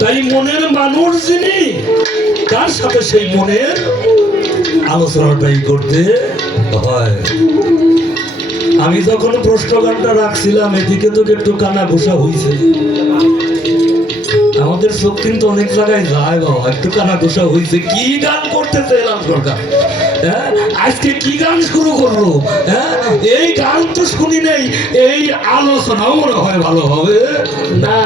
তাই মনের মানুষ যিনি, তার সাথে সেই মনের আলোচনাটাই করতে হয়। আমি যখন প্রশ্ন গানটা রাখছিলাম, এদিকে তো একটু কানা ঘোষা হয়েছে। আমাদের চোখ কিন্তু অনেক জায়গায় যায় বাবা, একটু কানা ঘোষা হয়েছে। কি গান করতেছে এলাম সরকার, হ্যাঁ আজকে কি গান শুরু করলো? হ্যাঁ এই গান তো শুনি নেই, এই আলোচনাও মনে হয় ভালো হবে না।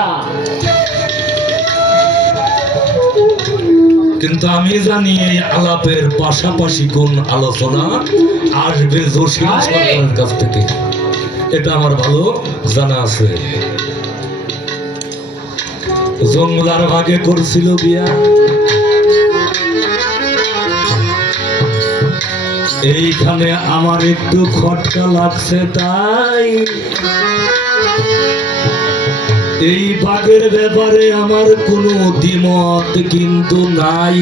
কিন্তু আমি জানি এই আলাপের পাশাপাশি কোন আলোচনা আসবে জসিম সরকারের কাছ থেকে, এটা আমার ভালো জানা আছে। জঙ্গলার ভাগে করছিল বিয়া, এইখানে আমার একটু খটকা লাগছে, তাই এই ভাগের ব্যাপারে আমার কোনো দ্বিমত কিন্তু নাই।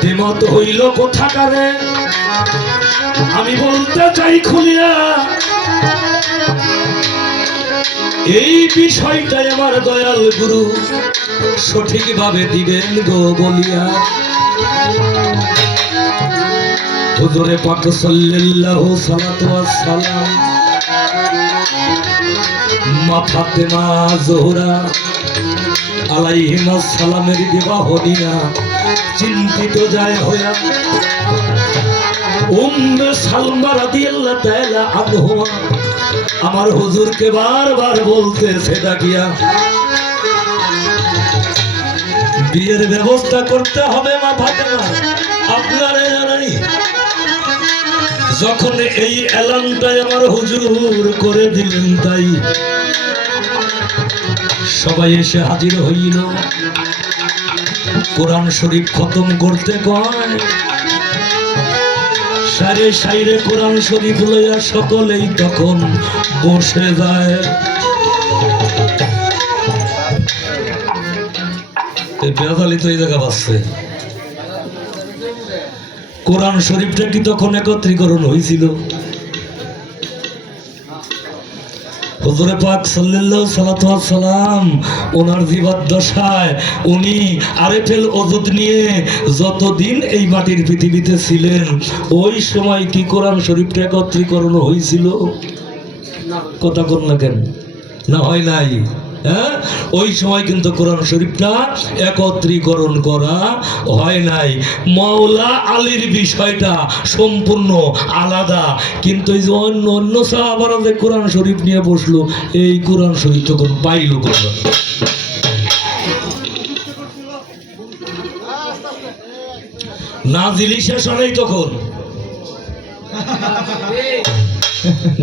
দ্বিমত হইল কোথাকারে, আমি বলতে চাই খুলিয়া, এই বিষয়টাই আমার দয়াল গুরু সঠিকভাবে দিবেন গো বলিয়া। হুজুরে পাক সাল্লাল্লাহু সালাতু ওয়াস সালাম মা ফাতেমা জোহরা আলাইহিস সালামের বিবাহ নিয়া চিন্তিত যায় হইয়া উম্মে সালমা রাদিয়াল্লাহু তাআলা আনহা আমার হুজুরকে বারবার বলতেছে ডাকিয়া, বিয়ের ব্যবস্থা করতে হবে মা ফাতেমা। আপনারা জানেন যখন এই এলানটাই আমার হুজুর করে দিলেন, তাই সবাই এসে হাজির হইল। কোরআন শরীফ খতম করতে কয়, সারে সাইরে কোরআন শরীফ লইয়া সকলেই তখন বসে যায়। বেজালি তো এই জায়গা বাসছে। কোরআন শরীফটা কি তখন একত্রীকরণ হয়েছিল? হুজুরে পাক সাল্লাল্লাহু সালাতু ওয়াস সালাম ওনার জীবদ্দশায় উনি আরেফেল ওজুদ নিয়ে যতদিন এই মাটির পৃথিবীতে ছিলেন, ওই সময় কি কোরআন শরীফটা একত্রীকরণ হয়েছিল? কথা কোন লাগেন না, হয় নাই। হ্যাঁ ওই সময় কিন্তু কোরআন শরীফটা একত্রীকরণ করা হয় নাই। মাওলা আলীর বিষয়টা সম্পূর্ণ আলাদা, কিন্তু এই যে অন্য অন্য সাহাবারা যে কোরআন শরীফ নিয়ে বসলো, এই কোরআন শরীফ তখন পাইল কোথায়? নাজিলি শেষ হয় তখন,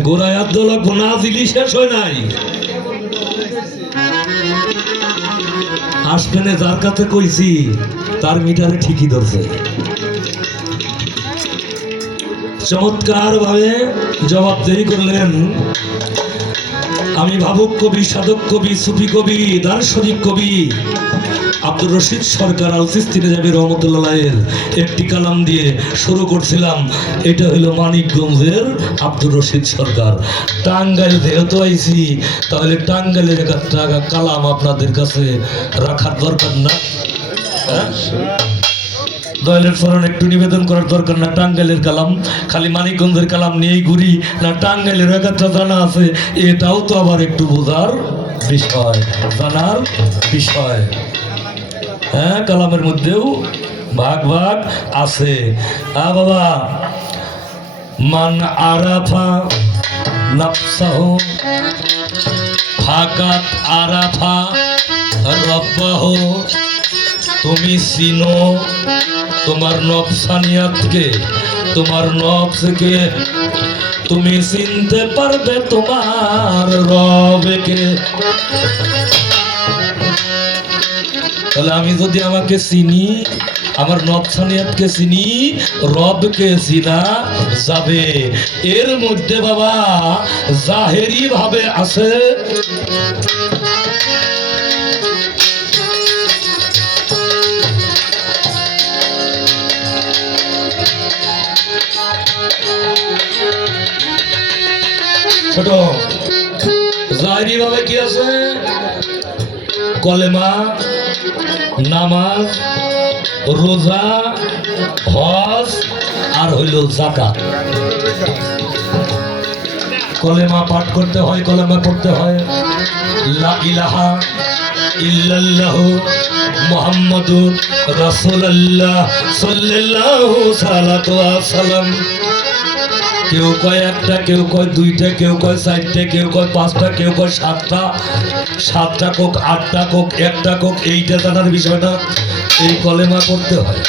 গোড়ায় আব্দুল্লাহ নাজিলি শেষ হয় নাই। আসবেনে যার কাছে কইছি তার মিটারে ঠিকই ধরছে। চমৎকার ভাবে জবাবদেহি করলেন। আমি ভাবুক কবি, সাধক কবি, সুফি কবি, দার্শনিক কবি আব্দুর রশিদ সরকার আল চিশতি রেজাভী রহমতুল্লাহের একটি কালাম দিয়ে শুরু করছিলাম। এটা হলো মানিকগঞ্জের আব্দুর রশিদ সরকার। টাঙ্গাইল যেহেতু আইছি, তাহলে টাঙ্গাইলের একটা কালাম আপনাদের কাছে রাখার দরকার না? দয়ালের স্মরণ একটু নিবেদন করার দরকার না? টাঙ্গাইলের কালাম খালি মানিকগঞ্জের কালাম নিয়েই ঘুরি না? টাঙ্গাইলের একটা জানা আছে, এটাও তো আবার একটু বোঝার বিষয়, জানার বিষয়। হ্যাঁ কালামের মধ্যেও ভাগ ভাগ আছে। বাবা, মান আরাফা নাফসাহু ফাকাত আরাফা রব্বাহু, তুমি চিনো তোমার নফসানিয়াতকে, তোমার নফসকে, তুমি চিনতে পারবে তোমার রবকে। তাহলে আমি যদি আমাকে চিনি, আমার নফসানিয়াতকে চিনি, রবকে চিনা যাবে। এর মধ্যে বাবা জাহেরি ভাবে আছে ছোট জাহিরি ভাবে কি আছে? কলেমা, নামাজ, রোজা, হজ আর হইল যাকাত। কলেমা পাঠ করতে হয়, কলেমা পড়তে হয় লা ইলাহা ইল্লাল্লাহু মুহাম্মাদুর রাসূলুল্লাহ সাল্লাল্লাহু সাল্লাতু ওয়াসাল্লাম। কেউ কয় একটা, কেউ কয় দুইটা, কেউ কয় চারটে, কেউ কয় পাঁচটা, কেউ কয় সাতটা। সাতটা কোক, আটটা কোক, একটা কোক, এইটা জানার বিষয় না। এই কলেমা করতে হয়।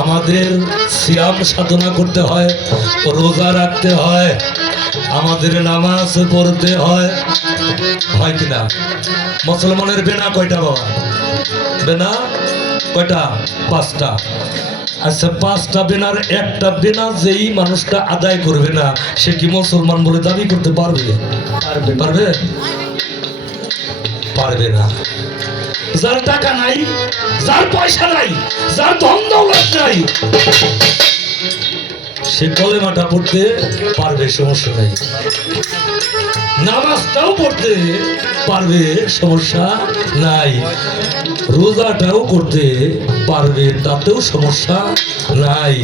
আমাদের সিয়াম সাধনা করতে হয়, রোজা রাখতে হয়, আমাদের নামাজ পড়তে হয়, হয় কিনা? মুসলমানের বেনা কয়টা বাবা? বেনা কয়টা? পাঁচটা। আচ্ছা, পাঁচটা বেনার একটা বেনা যেই মানুষটা আদায় করবে না, সে কি মুসলমান বলে দাবি করতে পারবে? পারবে? পারবে না। যার টাকা নাই, যার পয়সা নাই, যার ধন দৌলত নাই, সে কলেমাটা পড়তে পারবে, সমস্যা নাই। নামাজটাও পড়তে পারবে, সমস্যা নাই। রোজাটাও করতে পারবে, তাতেও সমস্যা নাই।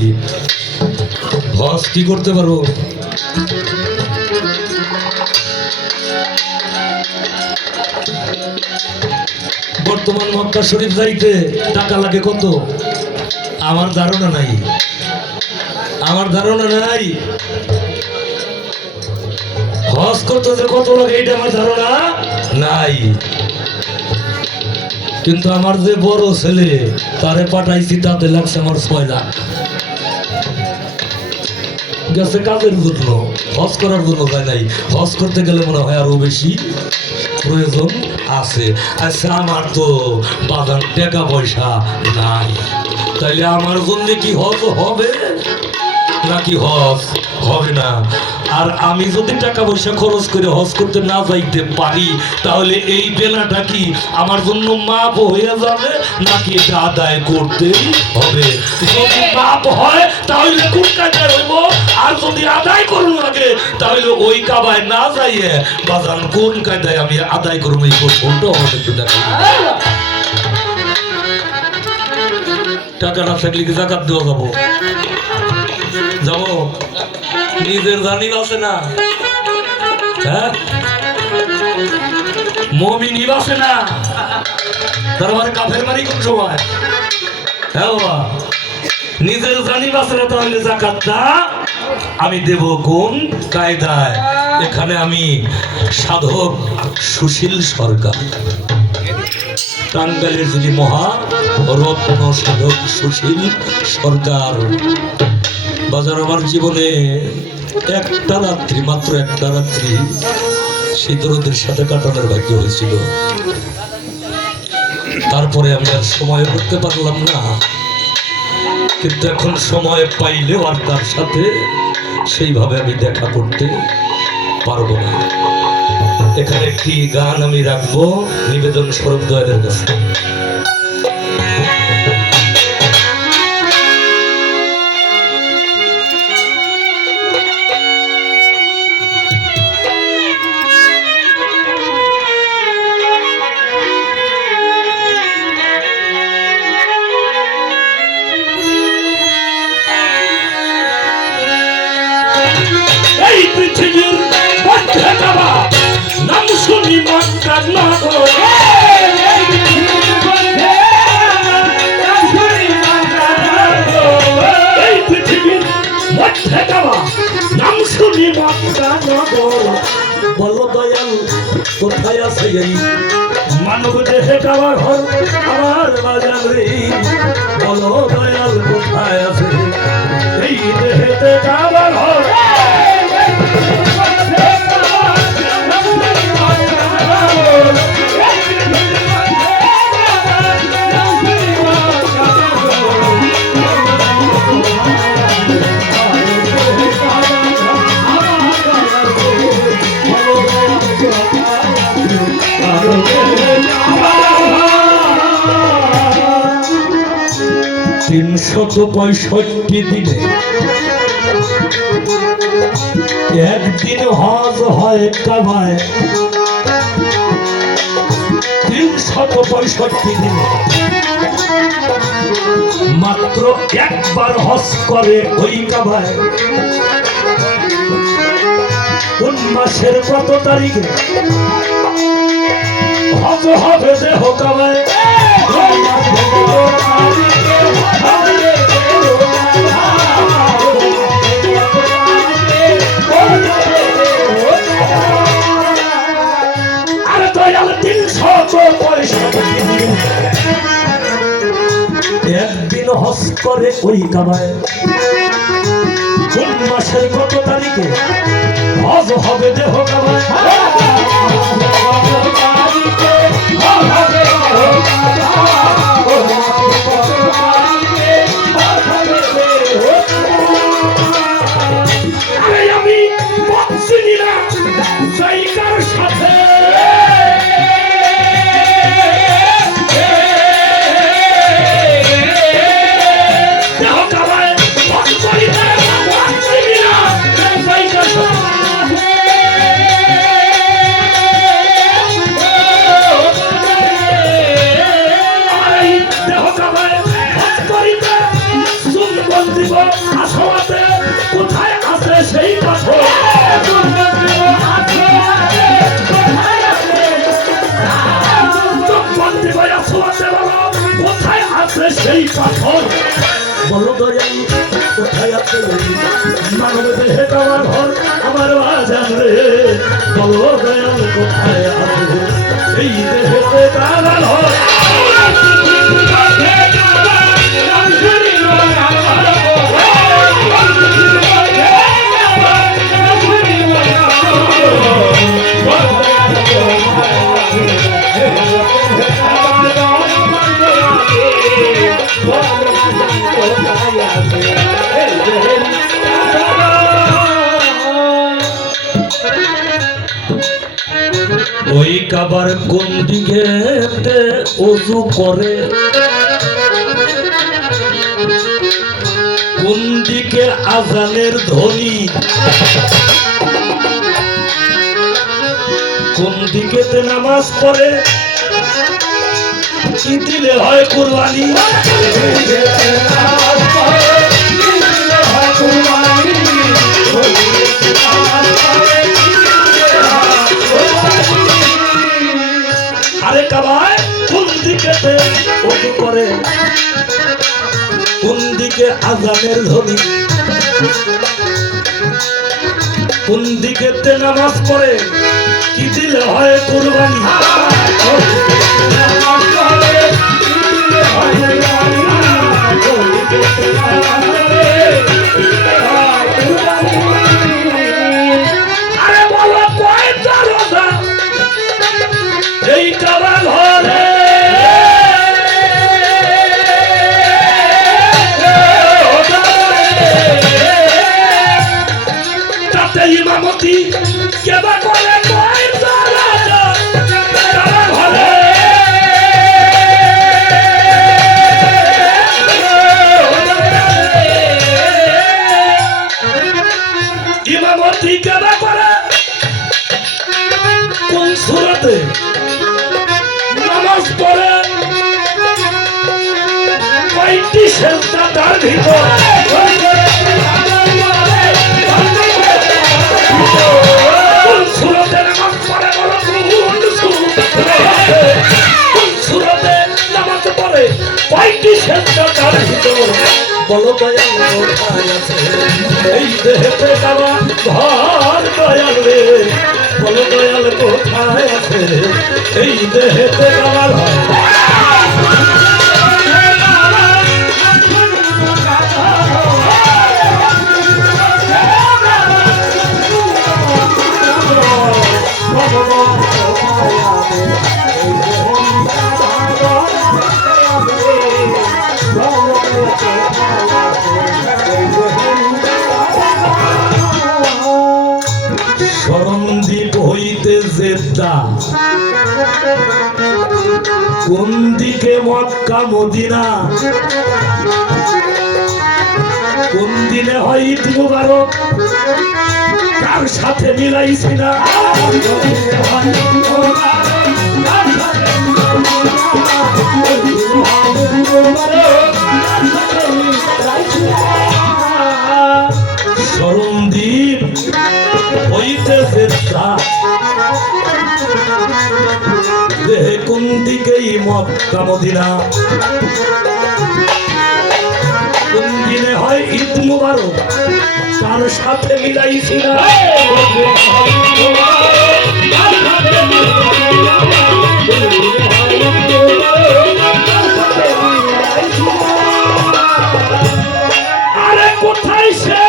হজ কি করতে পারবো? বর্তমান মক্কা শরীফ যাইতে টাকা লাগে কত? আমার ধারণা নাই, আমার ধারণা নাই। হজ করতে যে কত লাগে এটা আমার ধারণা নাই। কিন্তু আমার যে বড় ছেলে, তারে পাঠাইছি, তাতে লাগছে আমার 6 লাখ। গেছে কাজের জন্য, হজ করার জন্য যায় নাই। হজ করতে গেলে মনে হয় আরো বেশি প্রয়োজন আছে। আচ্ছা, আমার তো বাজার টাকা পয়সা নাই, তাইলে আমার জন্য কি হজ হবে নাকি হজ হবে না? আর আমি যদি টাকা পয়সা খরচ করে হজ করতে না যাইতে পারি, তাহলে এই বেলাটা কি আমার জন্য মাপ হয়ে যাবে নাকি এটা আদায় করতেই হবে? যদি মাপ হয় তাহলে কোন কাজে হইব, আর যদি আদায় করুন লাগে তাহলে ওই কাবায় না যাইয়ে বাজান কোন কায়দায় আমি আদায় করবো, এই কোনটা আমাদের একটু দেখা। টাকা না থাকলে কি জাকাত দেওয়া যাবো? যাবো? নিজের জানি আছে না, হ্যাঁ, মুমিন আছে না, তার মানে কাফের মারি কোন সময়? হ্যাঁ বাবা, নিজের জানি আছে না, তাহলে যাকাতটা আমি দেব কোন কায়দায়? এখানে আমি সাধক সুশীল সরকার, টাঙ্গাইলের যিনি মহা রত্ন সাধক সুশীল সরকার, বাজার আমার জীবনে একটা রাত্রি, মাত্র একটা রাত্রি শীতরদের সাথে কাটানোর ভাগ্য হয়েছিল। তারপরে আমি আর সময় করতে পারলাম না, কিন্তু এখন সময় পাইলেও আর তার সাথে সেইভাবে আমি দেখা করতে পারবো না। এখানে একটি গান আমি রাখবো নিবেদন স্বরূপ দয়ালের কাছে। এই পৃথিবীর মধ্যে যাওয়া নাম শুনি মনটা না গো, এই পৃথিবীর মধ্যে যাওয়া নাম শুনি মনটা না গো। বলো দয়াল কোথায় আছে এই মানব দেহে যাওয়ার ঘর আমার বাজার রে? বলো দয়াল কোথায় আছে এই দেহেতে যাওয়ার ঘর? $365 দিনে একদিন হজ হয় কাবায় 365 দিন, মাত্র একবার হজ করে ওই কাবায়। কোন মাসের কত তারিখে হজ হবে দেহ কাবায়? আরে দয়াল 365 দিন একদিন হজ করে ওই কাবায়। কোন মাসের কত তারিখে হজ হবে দেহ কাবায়? আরে আমি বলছি না জায়গার সাথে কোথায় আছে সেই পাথর? কোথায় আছে সেই পাথর? বলো দয়াল কোথায় আছে মানব দেহে আমার ঘর আমার বাজান রে? বলো দয়াল কোথায় আছে এই দেহেতে তারা ঘর? ওই কাবার কোন দিকে ওযু করে, কোন দিকে আজানের ধ্বনি, কোন দিকেতে নামাজ পড়ে, কি দিলে হয় কুরবানি? আরে কাবায় কোন দিকেতে ওযু করে, কোন দিকে আজানের ধ্বনি, কোন দিকেতে নামাজ পড়ে, কি দিলে হয় কুরবানি? আরে বলো কয়টা রোজা এই কাবা ঘরে? তাতে ইমামতি কেবা করে কয়টা রোজা কাবা ঘরে? ইমামতি কেবা করে কোন সূরাতে নামাজ পড়ে, কয়টি সেজদা তার ভিতর? কোন সূরাতে নামাজ পড়ে বলো? কোন সূরাতে নামাজ পড়ে, কয়টি সেজদা তার ভিতর? বলো দয়াল কোথায় আছে এই দেহেতে কাবা ঘর? দয়াল রে বলো দয়াল কোথায় আছে এই দেহেতে কাবা ঘর? সরণদ্বীপ হইতে জেদ্দা, কোন দিকে মক্কা মদিনা, কোন দিনে হয় ঈদ মুবারক, কার সাথে মিলাইছি না স্মরণদ্বীপ হইতেছে দেহে কোন দিকেই মক্কা মদিনা কোন দিনে হয় ঈদ মুবারক কার সাথে মিলাইছি না আরে কোথায় সে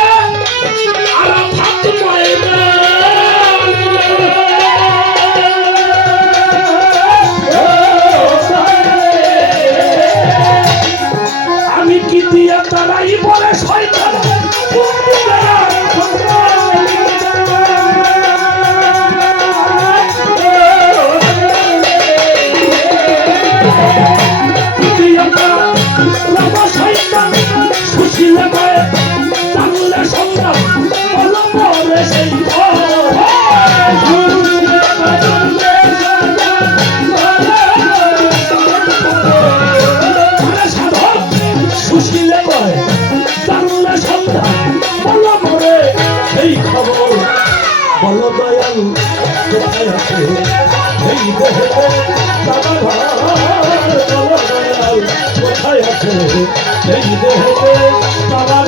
আরাফাত ময়দান আমি কি দিয়া তারাই বলে শয়তান বলো দয়াল কোথায় আছে এই দেহে বাবা বলো দয়াল কোথায় আছে এই দেহে বাবা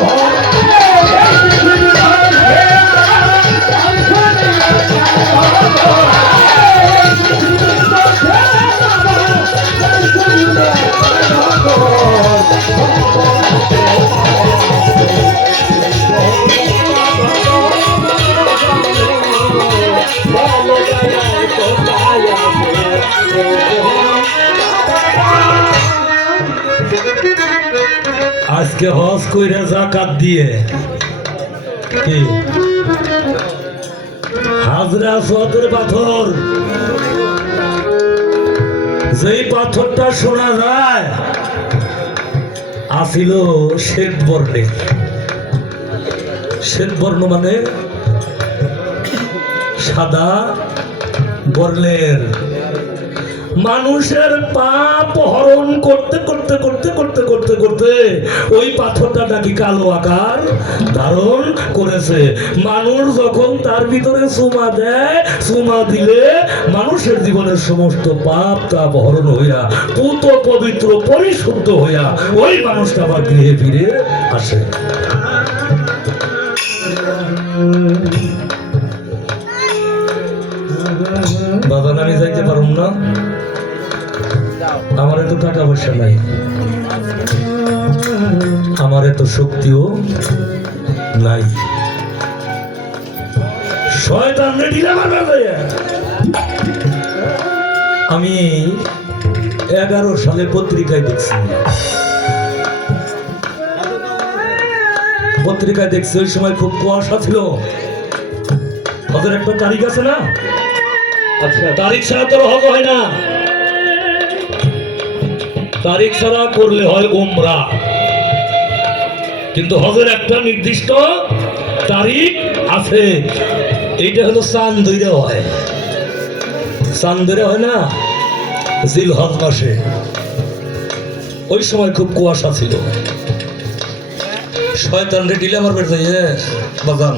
আজকে হজ কইরা যাকাত দিয়ে কি হাজরা আসওয়াদের পাথর যেই পাথরটা শোনা যায় আসিল শ্বেত বর্ণের শ্বেত বর্ণ মানে সাদা বর্ণের মানুষের পাপ হরণ করতে করতে করতে করতে করতে করতে ওই পাথরটা নাকি কালো আকার ধারণ করেছে মানুষ যখন তার ভিতরে চুমা দেয় চুমা দিলে মানুষের জীবনের সমস্ত পাপ তাপ হরণ হইয়া পুত পবিত্র পরিশুদ্ধ হইয়া ওই মানুষটা আবার গৃহে ফিরে আসে বাবা আমি যাইতে পারুম না আমার এত টাকা পয়সা নাই আমার এত শক্তিও নাই শয়তান রেডি আমার আমি 11 সালে পত্রিকায় দেখছি ওই সময় খুব কুয়াশা ছিল ওদের একটা তারিখ আছে না আচ্ছা তারিখ ছাড়া তো হজ হয় না তারিখ ছাড়া করলে হয় উমরা কিন্তু হজের একটা নির্দিষ্ট তারিখ আছে এইটা হলো চাঁদ ধরে হয় চাঁদ ধরে হয় না জিলহজ মাসে ওই সময় খুব কুয়াশা ছিল শয়তান রে ডিলে মারবে বাগান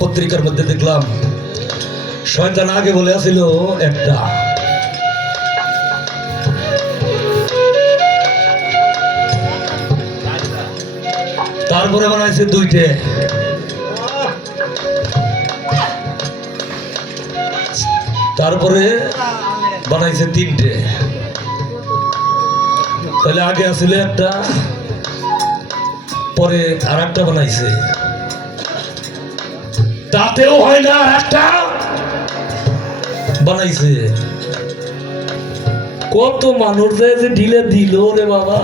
পত্রিকার মধ্যে দেখলাম শয়তান আগে বলে আসিল একটা তারপরে বানাইছে 2টে তারপরে বানাইছে 3টে তাহলে আগে আসিল একটা পরে আর একটা বানাইছে তাতেও হয় না একটা বানাইছে কত মানুষ যায় যে ঢিলে দিল রে বাবা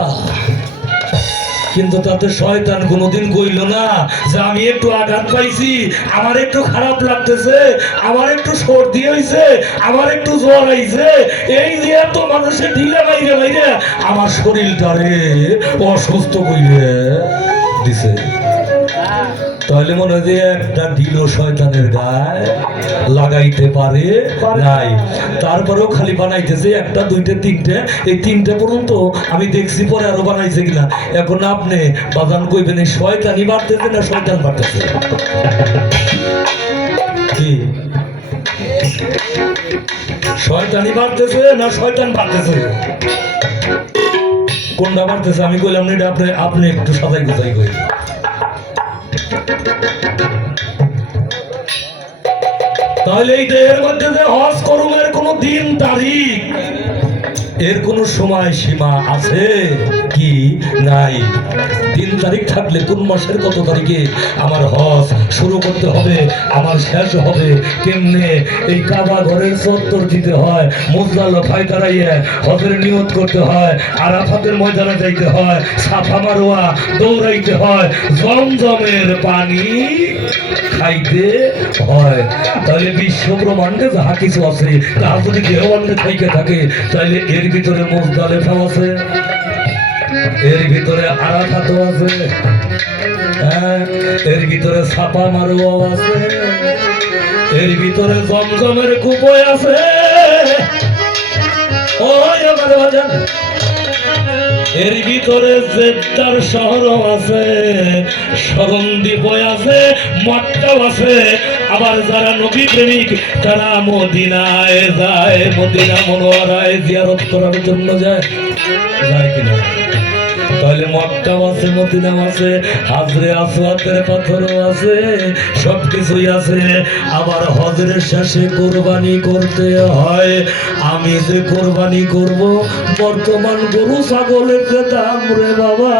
কিন্তু তাতে শয়তান কোনোদিন কইল না যে আমি একটু আঘাত পাইছি আমার একটু খারাপ লাগতেছে আমার একটু সর্দি হয়েছে আমার একটু জ্বর হয়েছে এই যে এত মানুষের ঢিলে বাইরে বাইরে আমার শরীরটারে অসুস্থ কইরে দিছে তাহলে মনে হয় যে একটা দিল শয়তানের গায়ে লাগাইতে পারে নাই, তারপরেও খালি বানাইতেছে একটা দুইটা তিনটে, এই তিনটে পর্যন্ত আমি দেখছি, পরে আরো বানাইছে কিনা। এখন আপনি বাজান কইবেন এই শয়তানি বাড়তেছে না শয়তান বাড়তেছে? কি শয়তানি বাড়তেছে না শয়তান বাড়তেছে? কোনটা বাড়তেছে? আমি কইলাম না এটা, আপনি একটু সাজাই গুছাই কই। তাহলে এই এর মধ্যে যে হজ করুমের কোনো দিন তারিখ, এর কোনো সময় সীমা আছে কি? নাই। দিন তারিখ থাকলে কোন মাসের কত তারিখে আমার হজ শুরু করতে হবে, আমার শেষ হবে কেমনে, এই কাবা ঘরের চত্বর দিতে হয়, মুজদালিফায় দাঁড়াইয়ে হজের নিয়ত করতে হয়, আরাফাতের ময়দানে যাইতে হয়, সাফা মারওয়া দৌড়াইতে হয়, জমজমের পানি খাইতে হয়। তাহলে বিশ্ব ব্রহ্মাণ্ডে যাহা কিছু আছে তাহা যদি দেহমান্ডে খাইতে থাকে, তাহলে এর ভিতরে মুজদালিফা আছে, এর ভিতরে আরাফাতও আছে, এর ভিতরে সাফা মারওয়া আছে, এর ভিতরে জমজমের কূপই আছে। ওই আমার বাজান, এর ভিতরে জেদ্দার শহরও আছে, সরণদ্বীপও আছে, মক্কাও আছে। আবার যারা নবী প্রেমিক তারা মদিনায় যায়, মদিনা মুনওয়ারায় জিয়ারত করার জন্য যায়, যায় কিনা? তাহলে মক্কাও আছে, মদিনাও আছে, হাজরে আসওয়াদের পাথরও আছে, সবকিছুই আছে। আবার হজের শেষে কোরবানি করতে হয়। আমি যে কোরবানি করব, বর্তমান গরু ছাগলের যে দাম রে বাবা,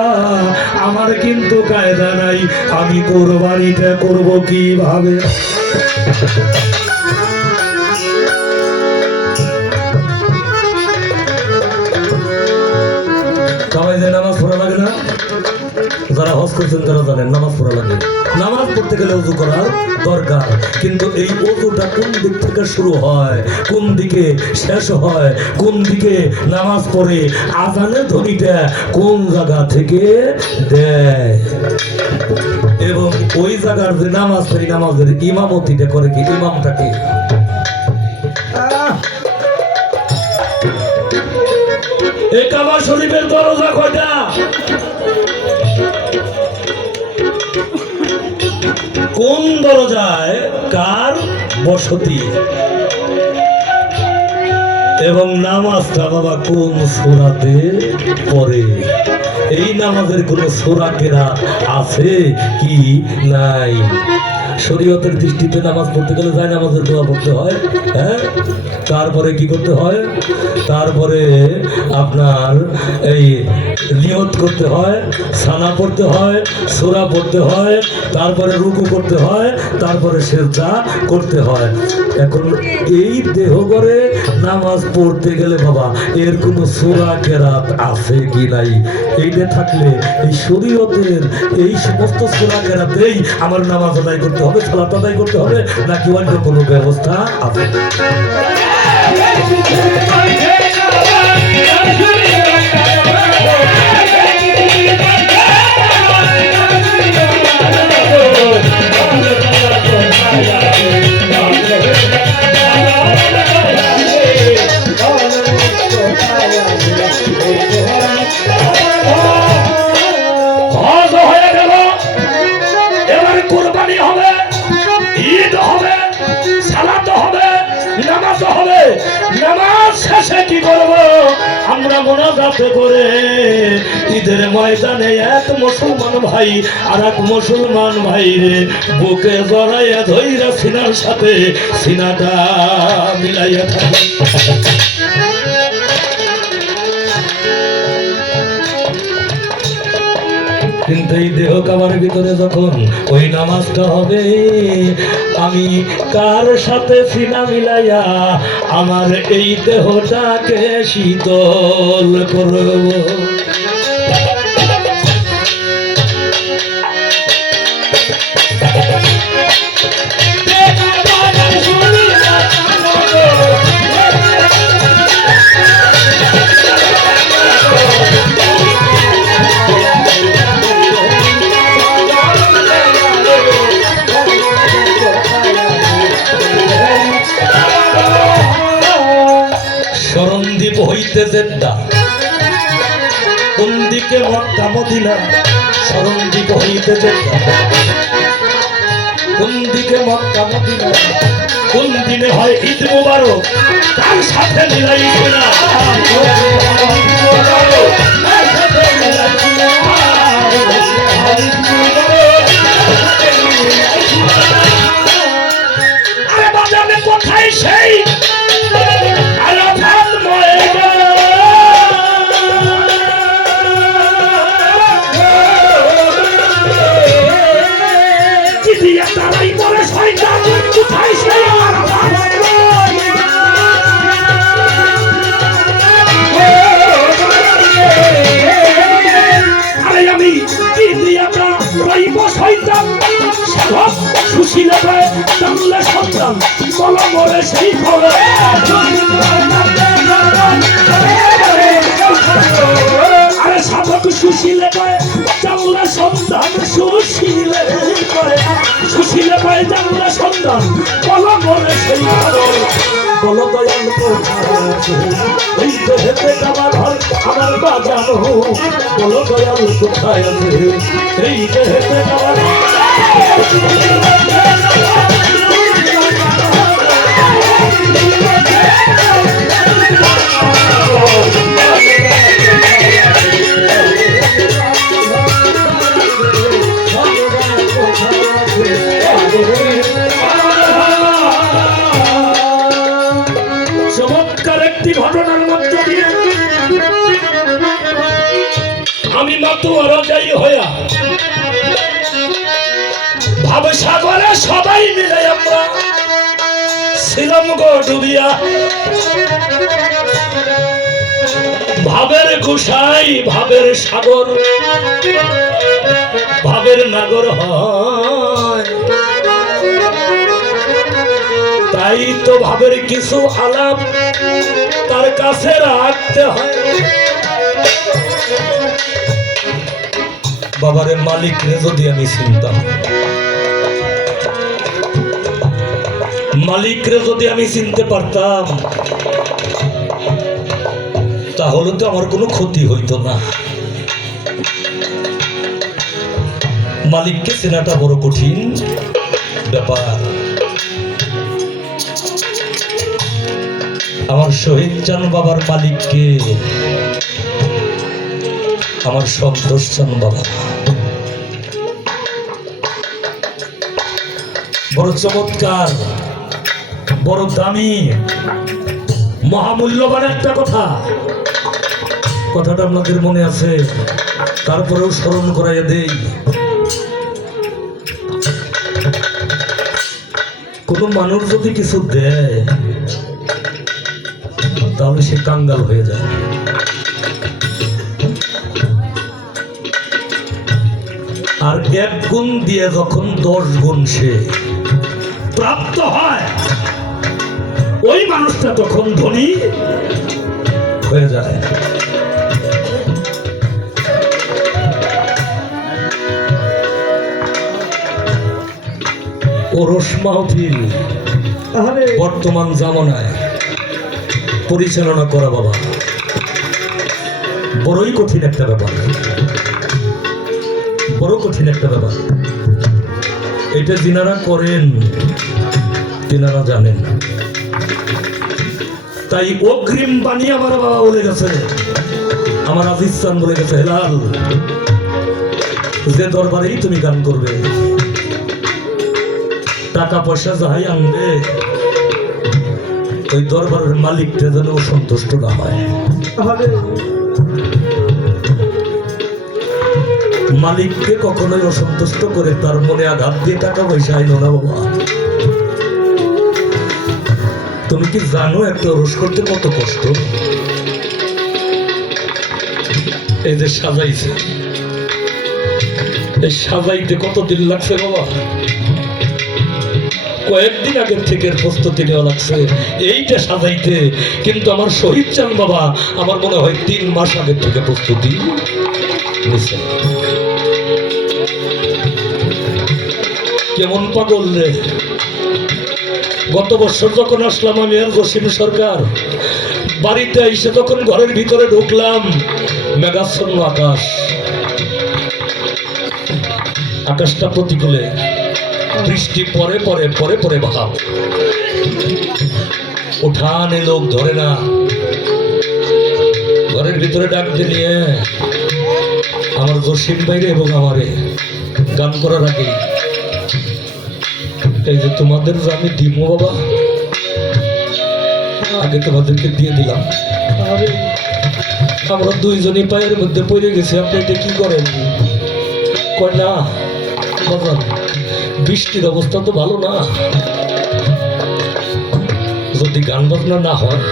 আমার কিন্তু কায়দা নাই। আমি কোরবানিটা করব কিভাবে? সবাই যে নামাজ পড়া লাগে না, যারা হজ করছেন তারা জানেন নামাজ পড়া লাগে। নামাজ পড়তে গেলে উযু করার দরকার, কিন্তু এই উযুটা কোন দিক থেকে শুরু হয়, কোন দিকে শেষ হয়, কোন দিকে নামাজ পড়ে, আজানের ধ্বনিটা কোন জায়গা থেকে দেয়, এবং ওই জায়গার যে নামাজ, এই নামাজের ইমামতিটা করে কি, ইমামটাকে এই কাবা শরীফের দরজা কয়টা? কোন দরজায় কার বসতি, এবং নামাজটা বাবা কোন সূরাতে পড়ে? এই নামাজের কোন সূরা কেরাত আছে কি নাই? শরীয়তের দৃষ্টিতে নামাজ পড়তে গেলে যায় নামাজের দোয়া পড়তে হয়, হ্যাঁ। তারপরে কি করতে হয়? তারপরে আপনার এই নিয়ত করতে হয়, সানা পড়তে হয়, সূরা পড়তে হয়, তারপরে রুকু করতে হয়, তারপরে সিজদা করতে হয়। এখন এই দেহগরে নামাজ পড়তে গেলে বাবা এর কোনো সূরা কেরাত আছে কি নাই? এইটা থাকলে এই শরীয়তের এই সমস্ত সূরা কেরাতেই আমার নামাজ আদায় করতে হবে, সালাত আদায় করতে হবে, নাকি অন্য কোনো ব্যবস্থা আছে? কোরবানি হবে, ঈদ হবে, সালাত হবে, নামাজ হবে। নামাজ শেষে কি করব? আমরা মোনাজাত করে ঈদের ময়দানে এক মুসলমান ভাই আর এক মুসলমান ভাই রে বুকে জড়াইয়া ধইরা সিনার সাথে সিনাটা মিলাইয়া থাকি। কিন্তু এই দেহ কামার ভিতরে যখন ওই নামাজটা হবে, আমি কার সাথে সিনা মিলাইয়া আমার এই দেহটাকে শীতল করব? স্মরণদ্বীপ হইতে জেদ্দা, কোন দিকে মক্কা মদিনা, স্মরণদ্বীপ হইতে জেদ্দা, কোন দিকে মক্কা মদিনা, কোন দিনে হয় ঈদ মুবারক, কার সাথে মিলাইছে না আরে বাজারে কোথায় সেই আরাফাত ময়দান, জিতিয়া তারাই পরে শয়তান, কোথায় সেই আরাফাত আরে আমি জিতিয়া তারাই শয়তান সাধক সুশীল জানলে সন্তান বলা মরে সেই খবর আরে সাধক সুশীলে পায় জানলে সন্তান সুশীলে করে সুশীলে পায় জানলে সন্তান বলা মরে সেই খবর বলো দয়াল এই দেহেতে আমার ঘর আমার বাজানো বলো দয়াল কোথায় আছে এই দেহেতে আমার চমৎকার একটি ঘটনার মধ্য দিয়ে আমি মাতুয়ারা যাই হইয়া ভাবে সাগরে সবাই মিলে আমরা ছিলাম গো ডুবিয়া, ভাবের গুসাই ভাবের সাগর ভাবের নাগর হয়, তাই তো ভাবের কিছু আলাপ তার কাছে রাখতে হয়। বাবারে মালিক রে যদি আমি চিনতাম, মালিক রে যদি আমি চিনতে পারতাম তাহলে তো আমার কোনো ক্ষতি হইতো না। মালিককে চেনাটা বড় কঠিন ব্যাপার। আমার শহীদ চান বাবার মালিককে আমার সন্তোষ চান বাবা বড় চমৎকার, বড় দামি, মহামূল্যবান একটা কথা। কথাটা আপনাদের মনে আছে, তারপরেও স্মরণ করাইয়া দেই। কোন মানুষ যদি কিছু দেয় তাহলে সে কাঙ্গাল হয়ে যায়। আর 1 গুণ দিয়ে যখন 10 গুণ সে প্রাপ্ত হয়, ওই মানুষটা তখন ধনী হয়ে যায়। ওরস মাহফিল বর্তমান জামানায় পরিচালনা করা বাবা বড়ই কঠিন একটা ব্যাপার, বড় কঠিন একটা ব্যাপার। এটা যিনারা করেন তিনারা জানেন। তাই অগ্রিম বানিয়ে আমার বাবা বলে গেছে, আমার আজিজ চান বলে গেছে, হেলাল যে দরবারেই তুমি গান করবে, টাকা পয়সা যাহাই আনবে, ওই দরবারের মালিকটা যেন সন্তুষ্ট না হয়। মালিককে কখনোই অসন্তুষ্ট করে তার মনে আঘাত দিয়ে টাকা পয়সা আইনো না বাবা। তুমি কি জানো একটা ওরস করতে কত কষ্ট? এই যে সাজাইছে, এই সাজাইতে কত দিন লাগছে বাবা? কয়েকদিন আগের থেকে প্রস্তুতি নেওয়া লাগছে এইটা সাজাইতে। কিন্তু আমার শহীদ চান বাবা আমার মনে হয় 3 মাস আগের থেকে প্রস্তুতি নিছে। কেমন পাগল রে! গত বছর যখন আসলাম আমি আর জসিম সরকার বাড়িতে এসে যখন ঘরের ভিতরে ঢুকলাম, মেঘাচ্ছন্ন আকাশ, আকাশটা প্রতিকূলে, বৃষ্টি পরে পরে পরে পরে ভাব, উঠানে লোক ধরে না। ঘরের ভিতরে ডাক দিয়ে আমার জসিম ভাইরে এবং আমারে গান করার আগে, এই যে তোমাদের যে আমি দিব বাবা, আগে তোমাদেরকে দিয়ে দিলাম, আমরা দুইজনই পায়ের মধ্যে পড়ে গেছি, আপনি এটা কি করেন? কয় না বাবা, বৃষ্টির অবস্থা তো ভালো না, যদি গান বাজনা না হয়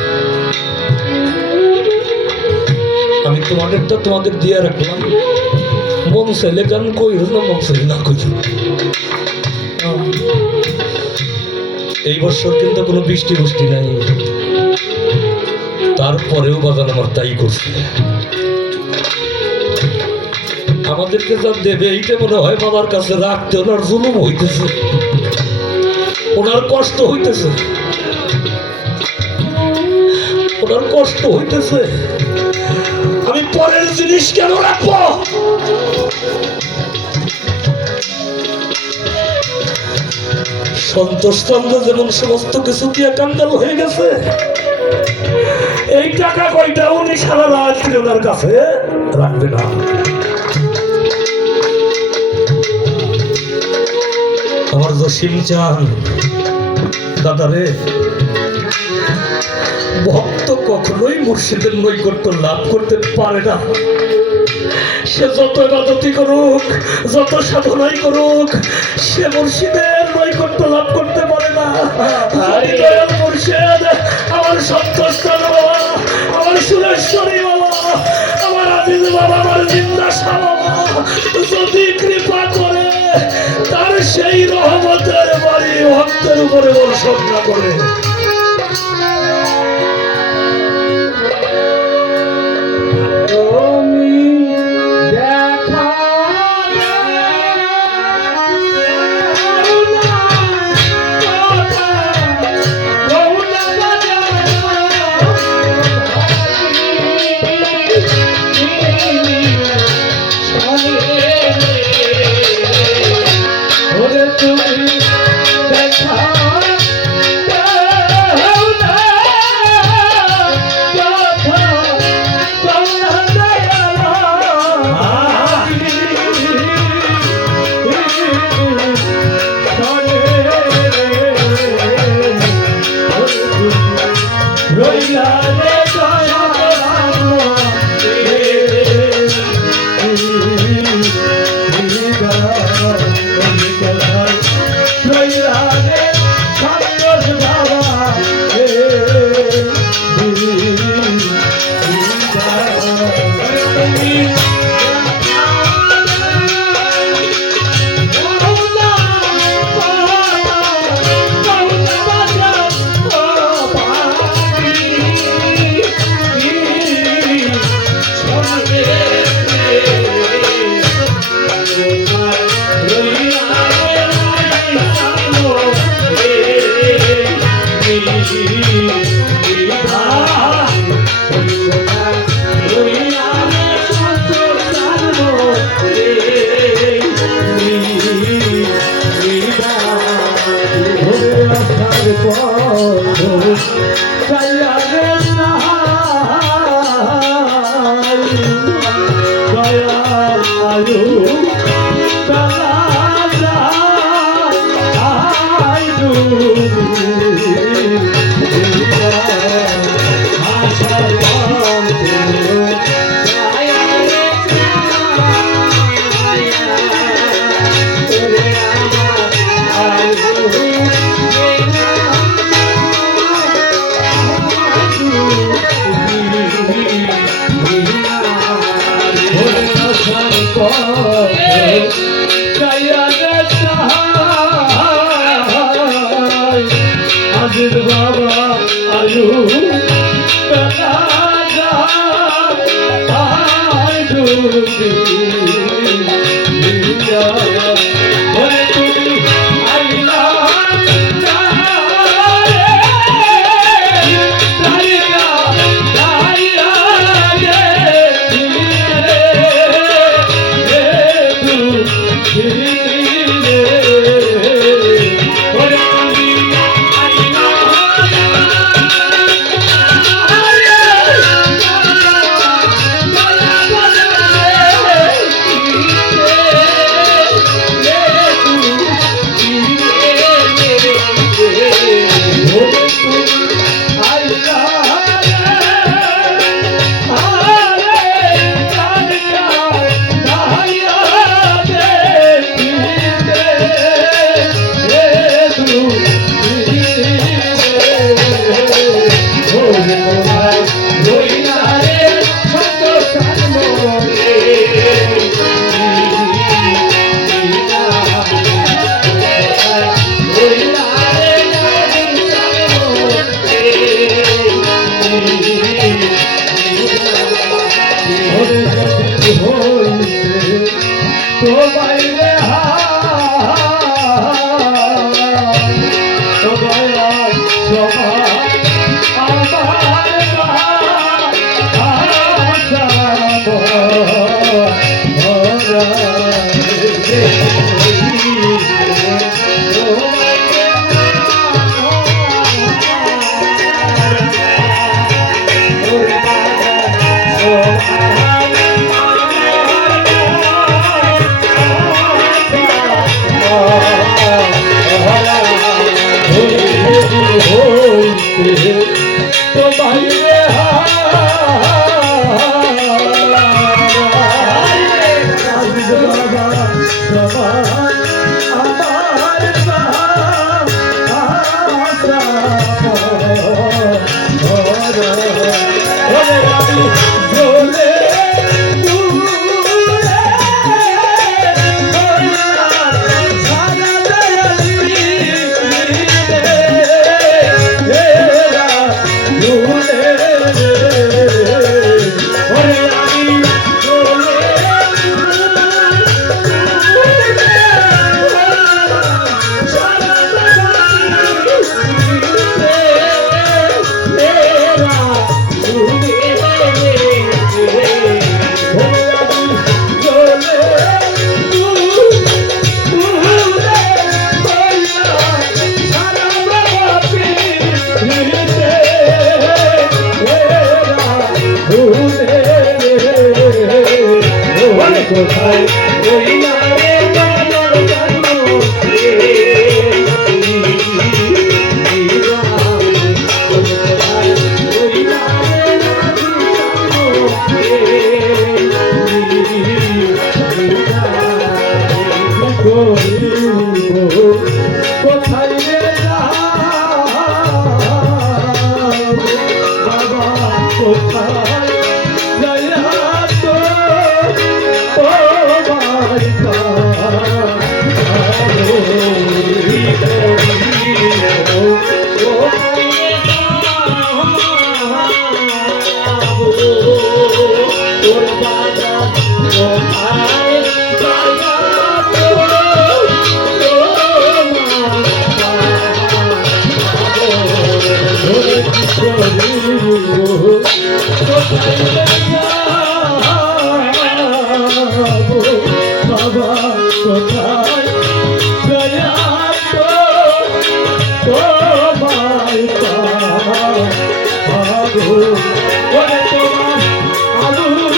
আমি তোমাদেরটা তোমাদের দিয়ে রাখলাম, মন চাইলে গান কই না, মন চাইলে না কই। এই বছর কিন্তু কোনো বৃষ্টি বৃষ্টি নাই, তারপরেও বাজান আমার তাই করছে। আমাদেরকে যা দেবে এইটা মনে হয় বাবার কাছে রাখতে ওনার জুলুম হইতেছে, ওনার কষ্ট হইতেছে, ওনার কষ্ট হইতেছে। আমি পরের জিনিস কেন রাখবো? সন্তোষ চন্দ্র যেমন সমস্ত কিছু দিয়ে কাঙ্গাল হয়ে গেছে, এই টাকা কয়টা উনি সারা রাত ওনার কাছে রাখবে না। আমার জসিম চান দাদারে, ভক্ত কখনোই মুর্শিদের নৈকট্য লাভ করতে পারে না। সে যত ইবাদতই করুক, যত সাধনাই করুক, সে মুর্শিদের নৈকট্য লাভ করতে পারে না। মুর্শিদ আমার সন্তোষ বাবা, আমার সুরেশ্বরী বাবা, আমার আজিজ বাবা, আমার জিন্দা শাহ বাবা যদি কৃপা করে, তার সেই রহমতের বাড়ি ভক্তের উপরে বর্ষণ না করে। কোথায় ওই নারে গানার গান কোথায় বাবা কোথায় বাবা কোথায় গয়া তোমায় পাবো ওরে তোমার আলু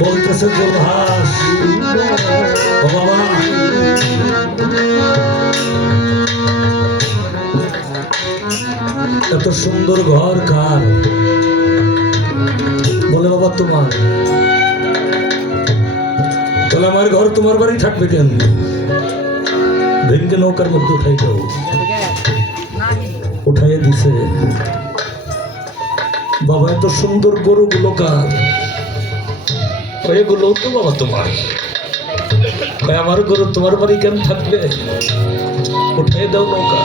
বলতেছে দুর্ভাষ ও বাবা এত সুন্দর ঘর কার? বলে বাবা তোমার। বলে আমার ঘর তোমার বাড়ি থাকবে কেন? ভেঙ্গে নৌকার মধ্যে উঠাই দাও। উঠাইয়ে দিছে। বাবা এত সুন্দর গরুগুলো কার? এগুলো তো বাবা তোমার। আমার গরু তোমার বাড়ি কেন থাকবে? উঠাই দাও নৌকা।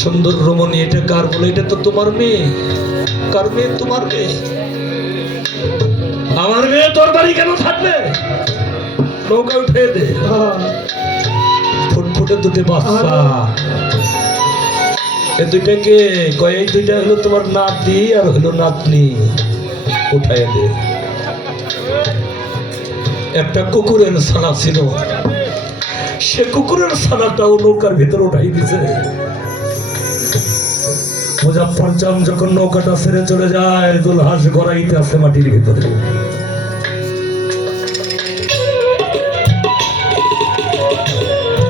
সুন্দর রমণী এটা কার? বলে এটা তো তোমার মেয়ে। কার মেয়ে? তোমার মেয়ে। আমার মেয়ে তোর বাড়ি কেন থাকবে? নৌকা উঠে দে। ফুটফুটে দুটো বাচ্চা। এই দুইটাকে কয়? এই দুইটা হলো তোমার নাতি আর হলো নাতনি। উঠাই দে। একটা কুকুরের ছানা ছিল, সে কুকুরের ছানাটাও নৌকার ভিতরে উঠাই দিছে। মুজাফফর চান যখন নৌকাটা ছেড়ে চলে যায়, দুলহাস গড়াইতে আছে মাটির ভিতরে।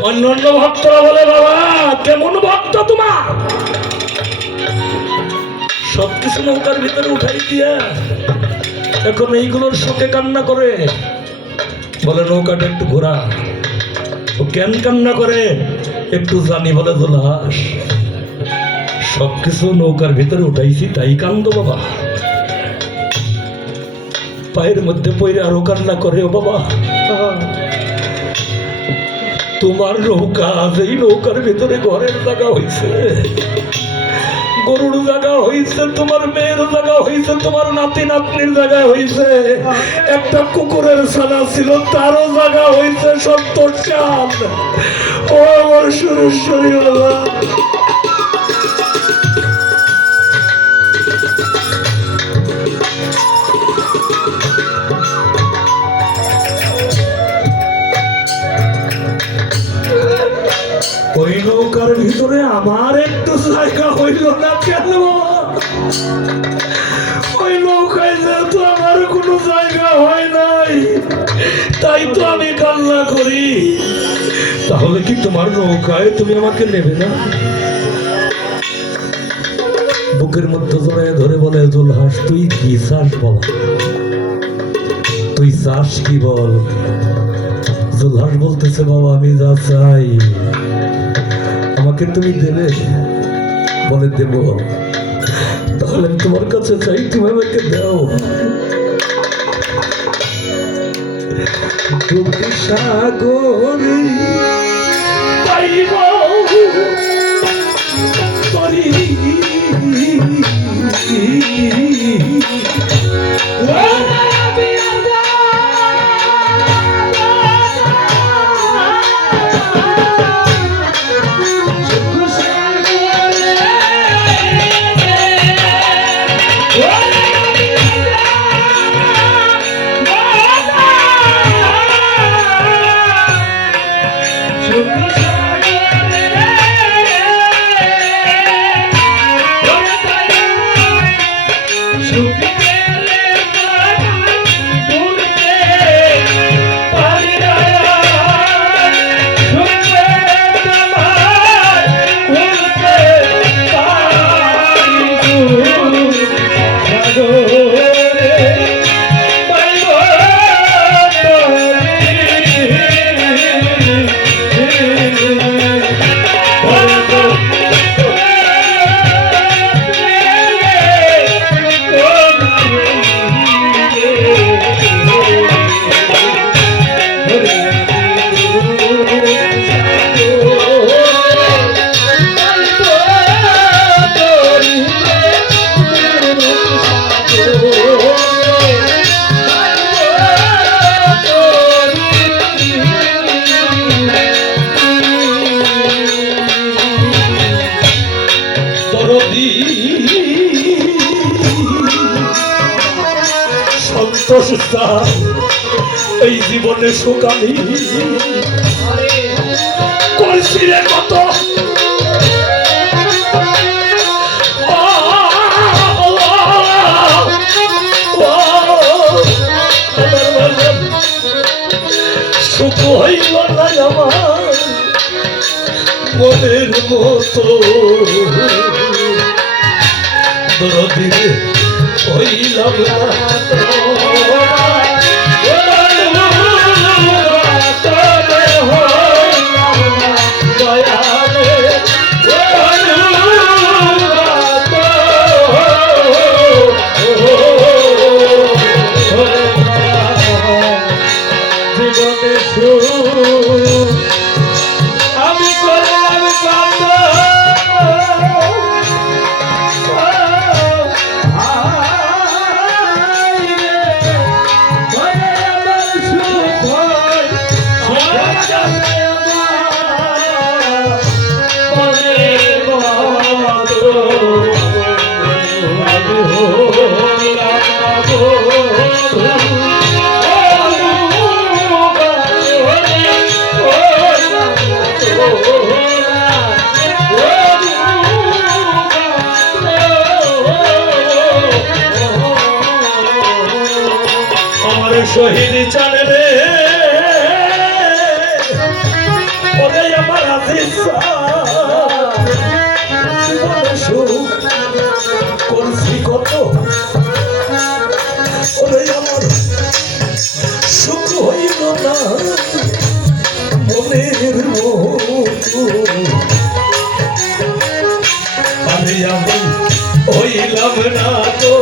অন্যান্য ভক্তরা বলে, বাবা কেমন ভক্ত তোমার, সবকিছু নৌকার ভিতরে উঠাই দিয়া এখন এইগুলোর শোকে কান্না করে। বলে নৌকাটা একটু ঘোরা। ও কেন কান্না করে একটু জানি। বলে দুলহাস সবকিছু নৌকার ভিতরে উঠাইছি তাই কান্দ বাবা। পায়ের মধ্যে পড়ে আরো কান্না করে। ও বাবা তোমার নৌকা, যেই নৌকার ভিতরে ঘরের জায়গা হয়েছে, গরুর জায়গা হয়েছে, তোমার মেয়ের জায়গা হয়েছে, তোমার নাতি নাতনির জায়গা হয়েছে, একটা কুকুরের ছানা ছিল তারও জায়গা হয়েছে 70 চাঁদ। ও আমার সুরেশ্বরী বাবা, ওই নৌকার ভিতরে আমার একটু জায়গা হইল না কেন? ওই নৌকায় যেহেতু আমার কোনো জায়গা হয় নাই, তাই তো আমি কান্না করি। তাহলে কি তোমার নৌকায় তুমি আমাকে নেবে না? বুকের মধ্যে জড়ায় ধরে বলে, দুলহাস তুই কি চাস বল, তুই চাস কি বল? দুলহাস বলতেছে, বাবা আমি যা চাই আমাকে তুমি দেবে। বলে দেব। তাহলে আমি তোমার কাছে চাই, তুমি আমাকে দাও। সাগরে পাইব তরি এই জীবনে সুখানি কলসিরে কত সুখ হইল না আমার মনের মতো দরদিরে হইলাম না ওরে শহীদ চালে রে ওরে আমার আজিজ সুখ করছি কত ওরে আমার সুখ হইল না মনের মতো আমি আমি হইলাম না তো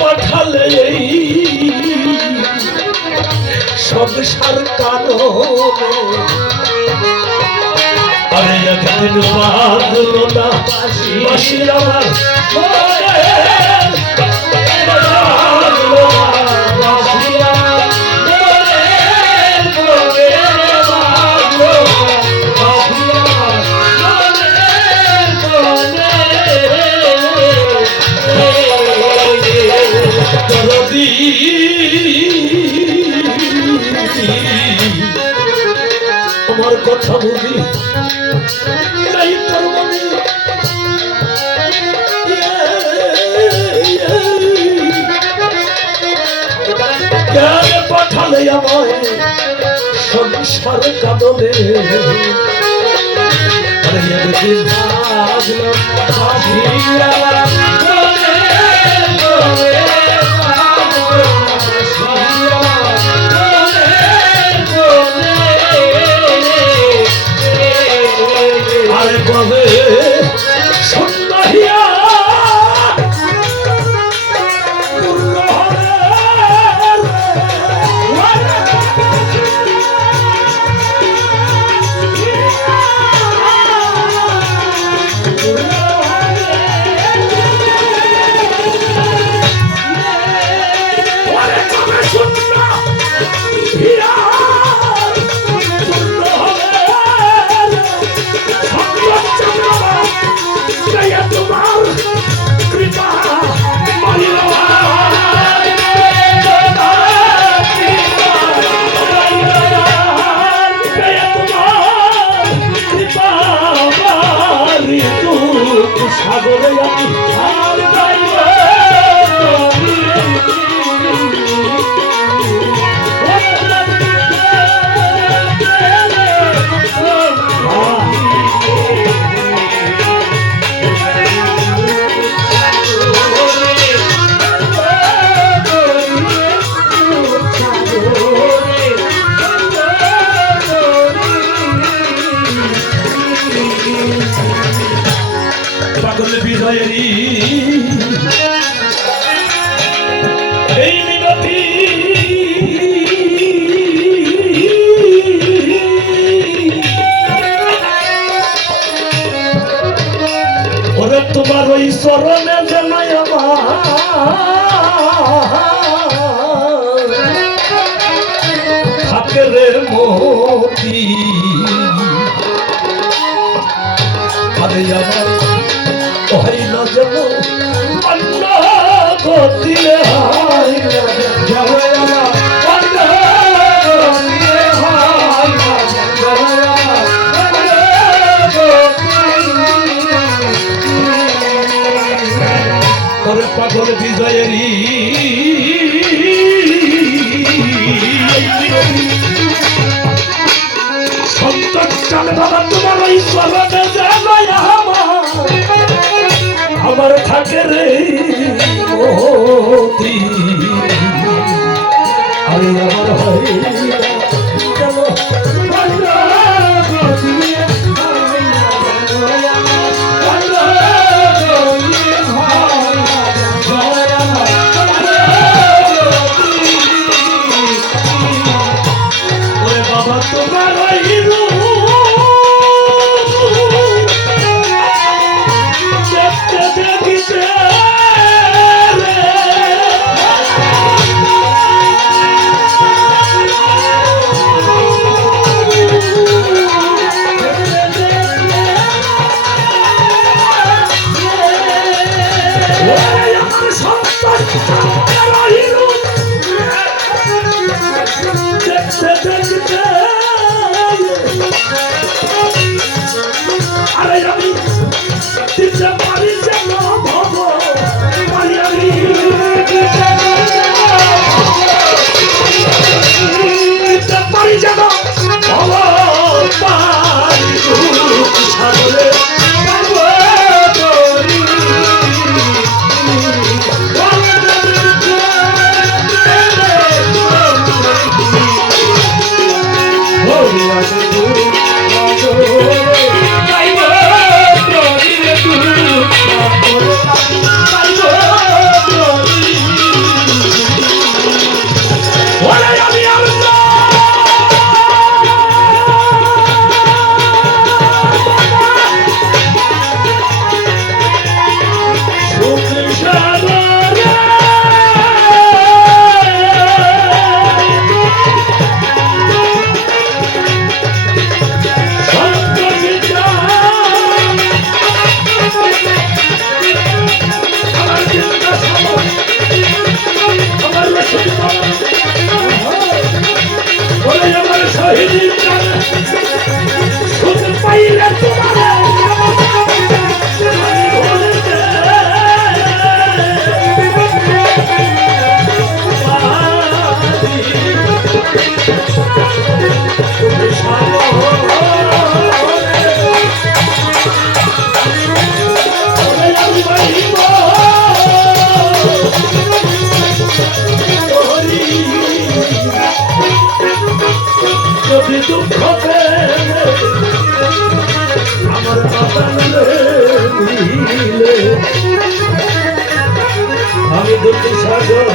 পাঠালে সংসার কারণে আরে একদিন বাঁধলো না বাঁশি আমার আমার কথা বুঝি নাই তোর মনে কেন পাঠালে আমায় সংসার কাঁদলে আরে একদিন আরে কবে সন্ধ্যা সাগরে আমি আর যাইব পাগল বিজয়েরই এই মিনতি ওরে তোমার ওই চরণে যেন আমার থাকে রে মতি আরে আমার হইল যেন অন্য গতিলে হয় যাব আমার অন্য গতিলে হয় যাব আমার পাগল বিজয়েরই সন্তোষ বাবা তোমার ওই চরণে যেন আমার থাকে রে মতি আরে আমার হয় চলো বাবা তোমার আরে আমি দিতে পারি যেন ভব আমি দিতে পারি যেন ভব পারি সাগরে আমি দুটি সাগর